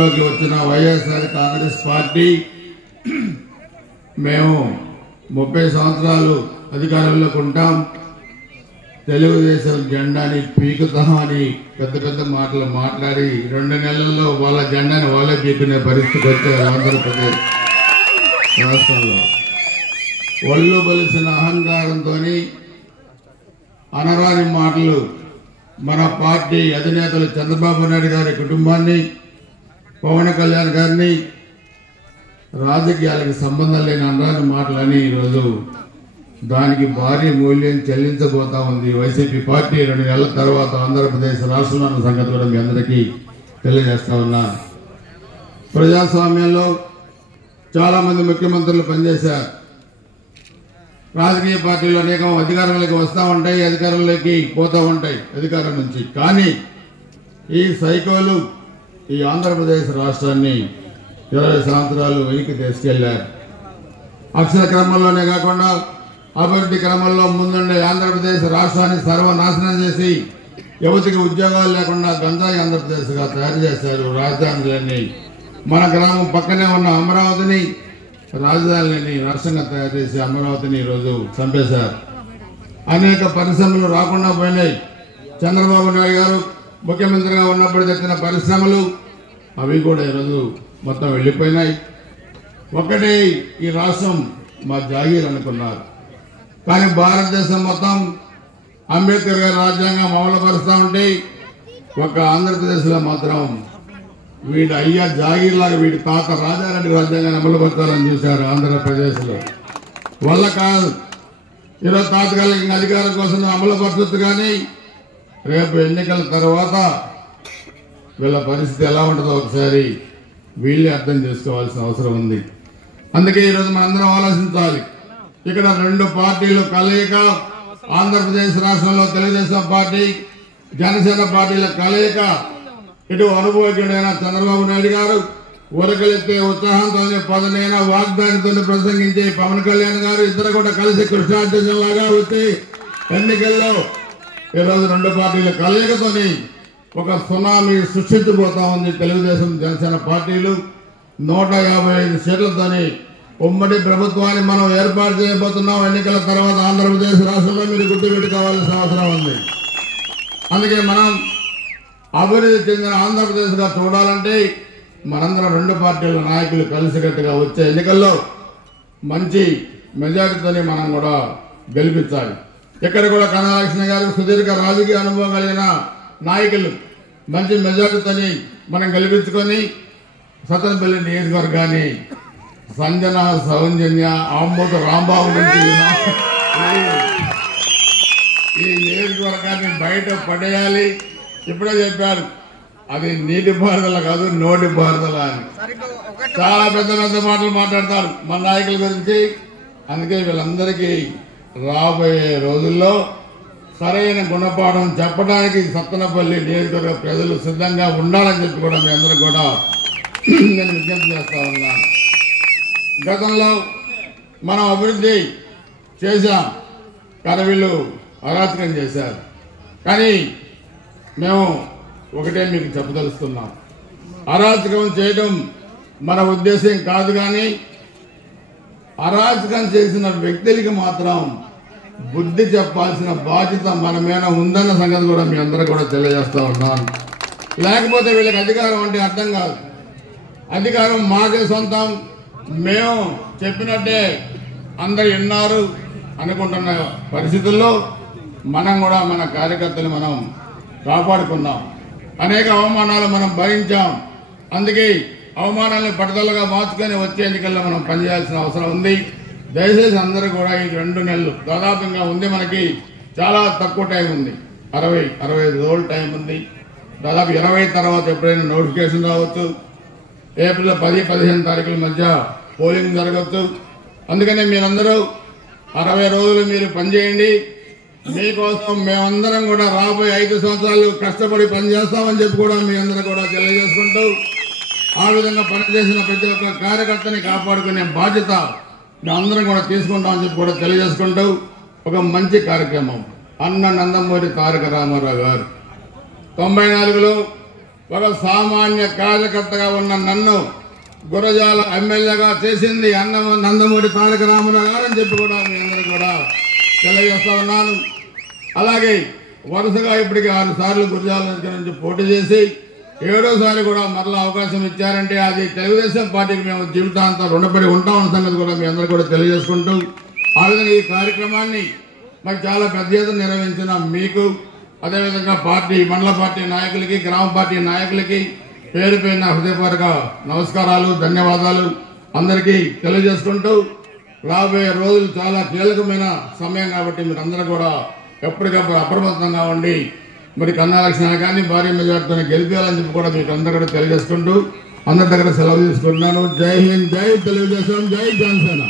వచ్చిన వైఎస్ఆర్ కాంగ్రెస్ పార్టీ మేము 30 సంవత్సరాలు అధికారంలోకి ఉంటాం, తెలుగుదేశం జెండాని పీకుతామని పెద్ద పెద్ద మాటలు మాట్లాడి 2 నెలల్లో వాళ్ళ జెండాని వాళ్ళే పీకునే పరిస్థితి వచ్చారు. ఆంధ్రప్రదేశ్ రాష్ట్రంలో ఒళ్ళు బలిసిన అహంకారంతో అనరాని మాటలు మన పార్టీ అధినేతలు చంద్రబాబు నాయుడు గారి కుటుంబాన్ని, పవన్ కళ్యాణ్ గారిని, రాజకీయాలకు సంబంధం లేని అనరాని మాటలని ఈరోజు దానికి భారీ మూల్యం చెల్లించబోతా ఉంది వైసీపీ పార్టీ. 2 నెలల తర్వాత ఆంధ్రప్రదేశ్ రాష్ట్రంలో ఉన్న సంగతి కూడా మీ అందరికీ తెలియజేస్తా ఉన్నా. ప్రజాస్వామ్యంలో చాలా మంది ముఖ్యమంత్రులు పనిచేశారు. రాజకీయ పార్టీలు అనేకం అధికారంలోకి వస్తూ ఉంటాయి, అధికారంలోకి పోతూ ఉంటాయి అధికారం నుంచి. కానీ ఈ సైకోలు ఈ ఆంధ్రప్రదేశ్ రాష్ట్రాన్ని 20 సంవత్సరాలు వెనక్కి తీసుకెళ్లారు. అక్షర క్రమంలోనే కాకుండా అభివృద్ధి క్రమంలో ముందుండే ఆంధ్రప్రదేశ్ రాష్ట్రాన్ని సర్వనాశనం చేసి యువతికి ఉద్యోగాలు లేకుండా గంజాయి ఆంధ్రప్రదేశ్గా తయారు చేశారు. రాజధానులన్నీ మన గ్రామం పక్కనే ఉన్న అమరావతిని రాజధానిని రాష్ట్రంగా తయారు చేసి అమరావతిని ఈరోజు చంపేశారు. అనేక పరిశ్రమలు రాకుండా పోయినాయి. చంద్రబాబు నాయుడు గారు ముఖ్యమంత్రిగా ఉన్నప్పుడు తెచ్చిన పరిశ్రమలు అవి కూడా ఈరోజు మొత్తం వెళ్ళిపోయినాయి. ఒక్కటే ఈ రాష్ట్రం మా జాగీర్ అనుకున్నారు. కానీ భారతదేశం మొత్తం అంబేద్కర్ గారి రాజ్యాంగం అమలుపరుస్తూ ఉంటే ఒక ఆంధ్రప్రదేశ్లో మాత్రం వీడి అయ్యా జాగీర్ లాగా వీడి తాత రాజారెడ్డి రాజ్యాంగాన్ని అమలుపరచాలని చూశారు. ఆంధ్రప్రదేశ్లో వల్ల కాదు. ఈరోజు తాత్కాలిక అధికారం కోసం అమలుపరచొచ్చు, కానీ రేపు ఎన్నికల తర్వాత వీళ్ళ పరిస్థితి ఎలా ఉంటుందో ఒకసారి వీళ్ళే అర్థం చేసుకోవాల్సిన అవసరం ఉంది. అందుకే ఈరోజు మనందరం ఆలోచించాలి. ఇక్కడ 2 పార్టీలు కలయిక, ఆంధ్రప్రదేశ్ రాష్ట్రంలో తెలుగుదేశం పార్టీ, జనసేన పార్టీల కలయిక. ఇటు అనుభవజ్ఞుడైన చంద్రబాబు నాయుడు గారు, ఉరకలెత్తే ఉత్సాహంతో పదనైన వాగ్దానితో ప్రసంగించే పవన్ కళ్యాణ్ గారు, ఇద్దరు కూడా కలిసి కృష్ణార్జునలాగా వచ్చి ఎన్నికల్లో ఈరోజు 2 పార్టీల కలయికతోని ఒక సునామీ సృష్టించబోతా ఉంది. తెలుగుదేశం జనసేన పార్టీలు 155 సీట్లతోని ఉమ్మడి ప్రభుత్వాన్ని మనం ఏర్పాటు చేయబోతున్నాం. ఎన్నికల తర్వాత ఆంధ్రప్రదేశ్ రాష్ట్రంలో మీరు గుర్తుపెట్టుకోవాల్సిన అవసరం ఉంది. అందుకే మనం అభివృద్ధి చెందిన ఆంధ్రప్రదేశ్గా చూడాలంటే మనందరం 2 పార్టీల నాయకులు కలిసికట్టుగా వచ్చే ఎన్నికల్లో మంచి మెజారిటీతోని మనం కూడా గెలిపించాలి. ఇక్కడ కూడా కనకలక్ష్మి గారు సుదీర్ఘ రాజకీయ అనుభవం కలిగిన నాయకులు మంచి మెజారిటీతోని మనం గెలిపించుకొని సత్తెనపల్లి నియోజకవర్గాన్ని సంజన, సౌజన్య, ఆంబోతు రాంబాబు నుంచి ఈ నియోజకవర్గాన్ని బయట పడేయాలి. ఇప్పుడే చెప్పారు, అది నీటి పారుదల కాదు, నోటి పారుదల అని. చాలా పెద్ద పెద్ద మాటలు మాట్లాడతారు మన నాయకుల గురించి. అందుకే వీళ్ళందరికీ రాబోయే రోజుల్లో సరైన గుణపాఠం చెప్పడానికి సత్తెనపల్లి నియోజకవర్గ ప్రజలు సిద్ధంగా ఉండాలని చెప్పి కూడా మీ అందరూ కూడా నేను విజ్ఞప్తి చేస్తా ఉన్నాను. గతంలో మనం అభివృద్ధి చేశాం, కానీ వీళ్ళు అరాచకం చేశారు. కానీ మేము ఒకటే మీకు చెప్పదలుస్తున్నాం, అరాచకం చేయడం మన ఉద్దేశం కాదు, కానీ అరాచకం చేసిన వ్యక్తులకి మాత్రం బుద్ధి చెప్పాల్సిన బాధ్యత మన మీద ఉందన్న సంగతి కూడా మీ అందరూ కూడా తెలియజేస్తా ఉన్నాను. లేకపోతే వీళ్ళకి అధికారం అంటే అర్థం కాదు. అధికారం మాకే సొంతం, మేము చెప్పినట్టే అందరు విన్నారు అనుకుంటున్న పరిస్థితుల్లో మనం కూడా మన కార్యకర్తలు మనం కాపాడుకున్నాం. అనేక అవమానాలు మనం భరించాం. అందుకే అవమానాలను పట్టుదలగా మార్చుకొని వచ్చే ఎన్నికల్లో మనం పనిచేయాల్సిన అవసరం ఉంది. దయచేసి అందరూ కూడా ఈ 2 నెలలు దాదాపుగా ఉంది, మనకి చాలా తక్కువ టైం ఉంది, 60-65 రోజుల టైం ఉంది. దాదాపు 20 తర్వాత ఎప్పుడైనా నోటిఫికేషన్ రావచ్చు. ఏప్రిల్ 10-15 తారీఖుల మధ్య పోలింగ్ జరగవచ్చు. అందుకనే మీరందరూ 60 రోజులు మీరు పనిచేయండి. మీకోసం మేమందరం కూడా రాబోయే 5 సంవత్సరాలు కష్టపడి పనిచేస్తామని చెప్పి కూడా మీ అందరూ కూడా తెలియజేసుకుంటూ, ఆ విధంగా పనిచేసిన ప్రతి ఒక్క కార్యకర్తని కాపాడుకునే బాధ్యత మేమందరం కూడా తీసుకుంటామని చెప్పి కూడా తెలియజేసుకుంటూ, ఒక మంచి కార్యక్రమం అన్న నందమూరి తారక రామారావు గారు 94లో ఒక సామాన్య కార్యకర్తగా ఉన్న నన్ను గురజాల ఎమ్మెల్యేగా చేసింది నందమూరి తారక రామారావు గారు అని చెప్పి కూడా మీ అందరూ కూడా తెలియజేస్తా ఉన్నాను. అలాగే వరుసగా ఇప్పటికి 6 సార్లు గురజాల నుంచి పోటీ చేసి 7వసారి కూడా మరలా అవకాశం ఇచ్చారంటే అది తెలుగుదేశం పార్టీకి మేము జీవితాంతం రుణపడి ఉంటామన్న సంగతి కూడా మీ అందరూ కూడా తెలియజేసుకుంటూ ఆ విధంగా ఈ కార్యక్రమాన్ని మరి చాలా పెద్ద ఎత్తున నిర్వహించిన మీకు అదేవిధంగా మండల పార్టీ నాయకులకి గ్రామ పార్టీ నాయకులకి పేరు పేరున హృదయపూర్వక నమస్కారాలు, ధన్యవాదాలు అందరికీ తెలియజేసుకుంటూ రాబోయే రోజులు చాలా కీలకమైన సమయం కాబట్టి మీరు అందరూ కూడా ఎప్పటికప్పుడు అప్రమత్తంగా ఉండి మరి కన్నా లక్ష్మణ కానీ భారీ మెజార్టీతో గెలిపేయాలని చెప్పి కూడా మీకు అందరూ కూడా తెలియజేసుకుంటూ అందరి దగ్గర సెలవు తీసుకుంటున్నాను. జై హింద్, జై తెలుగుదేశం, జై జనసేన.